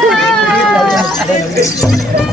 啊！